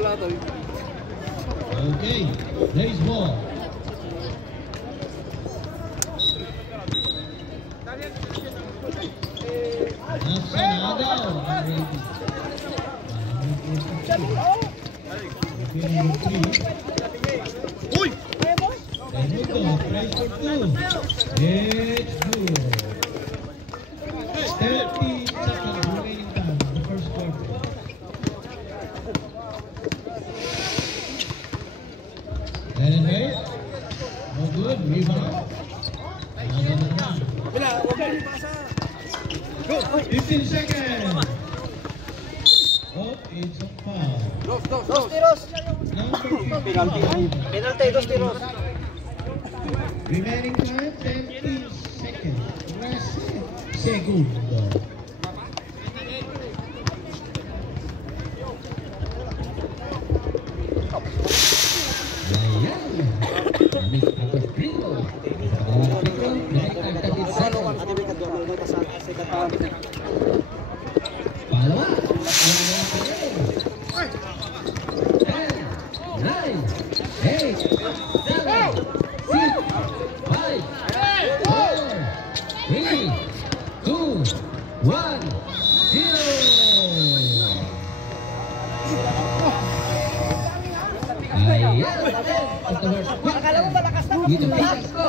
Okay, raise ball. Uy! Tries for two. It's good. 30 seconds remaining time in the first quarter. And wait. No good. Rebound. 15 seconds. Oh, it's a foul. Dos tiros. Penalty, dos tiros. Remaining time 30 seconds. 13 segundos. Akala mo malakas na.